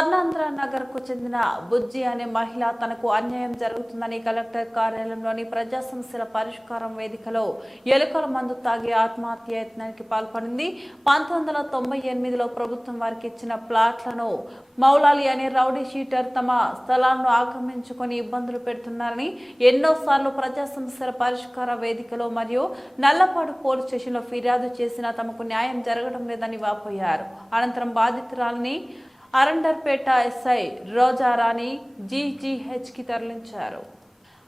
స్వర్ణాంధ్ర నగర్కు చెందిన బుజ్జి అనే మహిళ తనకు అన్యాయం జరుగుతుందని కలెక్టర్ కార్యాలయంలోని ప్రజా సమస్యల పరిష్కారం వేదికలో ఎలుకల మందు తాగి ఆత్మహత్య యత్నానికి పాల్పడింది. పంతొమ్మిది వందల తొంభై ఎనిమిదిలో ప్రభుత్వం వారికి ఇచ్చిన ప్లాట్లను మౌలాలి అనే రౌడీ షీటర్ తమ స్థలాలను ఆక్రమించుకొని ఇబ్బందులు పెడుతున్నారని ఎన్నోసార్లు ప్రజా సమస్యల పరిష్కార వేదికలో మరియు నల్లపాడు పోలీస్ స్టేషన్లో ఫిర్యాదు చేసినా తమకు న్యాయం జరగడం లేదని వాపోయారు. అనంతరం బాధితురాలని అరండర్పేట ఎస్ఐ రోజారాణి జీజీహెచ్కి తరలించారు.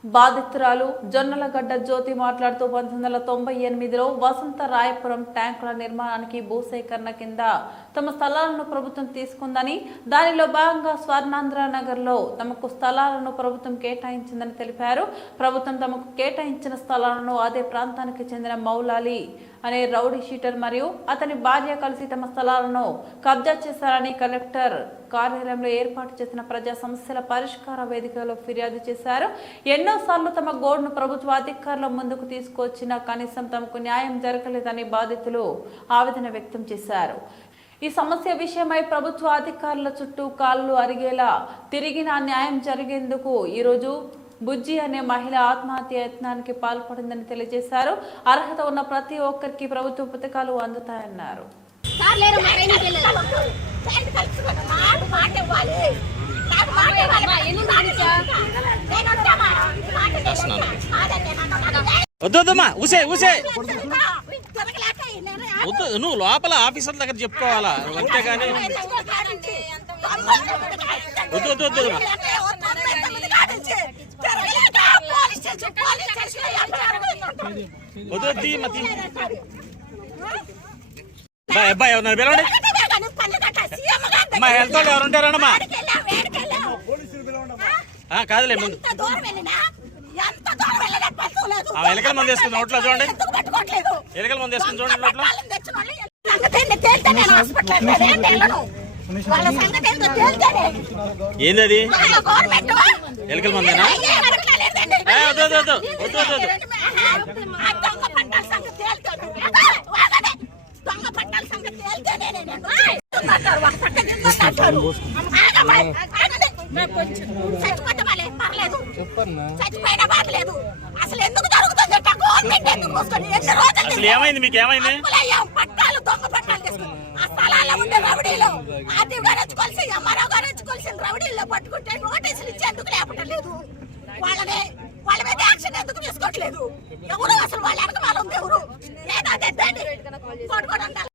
బాధితురాలు జొన్నలగడ్డ జ్యోతి మాట్లాడుతూ పంతొమ్మిది వందల తొంభై ఎనిమిదిలో వసంత రాయపురం ట్యాంకుల నిర్మాణానికి భూసేకరణ కింద తమ స్థలాలను ప్రభుత్వం తీసుకుందని దానిలో భాగంగా స్వర్ణాంధ్ర నగర్లో తమకు స్థలాలను ప్రభుత్వం కేటాయించిందని తెలిపారు. ప్రభుత్వం తమకు కేటాయించిన స్థలాలను అదే ప్రాంతానికి చెందిన మౌలాలి అనే రౌడీ షీటర్ మరియు అతని భార్య కలిసి తమ స్థలాలను కబ్జా చేశారని కలెక్టర్ కార్యాలయంలో ఏర్పాటు చేసిన ప్రజా సమస్యల పరిష్కార వేదికలో ఫిర్యాదు చేశారు. ఎన్నోసార్లు తమ గోడును ప్రభుత్వ అధికారుల ముందుకు తీసుకొచ్చినా కనీసం తమకు న్యాయం జరగలేదని బాధితులు ఆవేదన వ్యక్తం చేశారు. ఈ సమస్య విషయమై ప్రభుత్వ అధికారుల చుట్టూ కాళ్ళు అరిగేలా తిరిగిన న్యాయం జరిగేందుకు ఈరోజు బుజ్జి అనే మహిళ ఆత్మహత్య యత్నానికి పాల్పడిందని తెలియజేశారు అర్హత ఉన్న ప్రతి ఒక్కరికి ప్రభుత్వ పథకాలు అందుతాయన్నారు వద్దమ్మా వద్దు నువ్వు లోపల ఆఫీసర్ దగ్గర చెప్పుకోవాలా అంతేగాని వద్దు వద్దు వద్దు వద్దు వద్దు ఈ మతి అబ్బాయి అబ్బాయి ఎవరు పిలవండి మా హెల్త్ వాళ్ళు ఎవరు కాదులే ముందు. ఎంత దూరం వెళ్ళినా ఎంత దూరం వెళ్ళినా పట్టుకోలేదు ఆ ఎలకల మంది వేసుకుంది నోట్లో చూడండి. ఎలకల మంది వేసుకుని చూడండి నోట్లో ఏంది అది? ఎలకల మందేనా? వద్దు, వద్దు, వద్దు, వద్దు, వద్దు, దొంగ పట్టాల సంగతి దొంగ పట్టాల సంగతి పర్లేదు పర్లేదు అసలు ఎందుకు జరుగుతుంది గవర్నమెంట్ ఎందుకు మూసుకొని ఎన్ని రోజులు అసలు ఏమైంది మీకు ఏమైంది పట్టాలు దొంగ పట్టాలు తీసుకుని ఆ స్థలాల్లో ఉండే రౌడీలు ఆర్టీ గారు వచ్చి కొలిసి రౌడీల్లో పట్టుకుంటే నోటీసులు ఇచ్చి ఎందుకు లేపట్లేదు వాళ్ళని వాళ్ళ మీద యాక్షన్ ఎందుకు తీసుకోవట్లేదు ఎవరు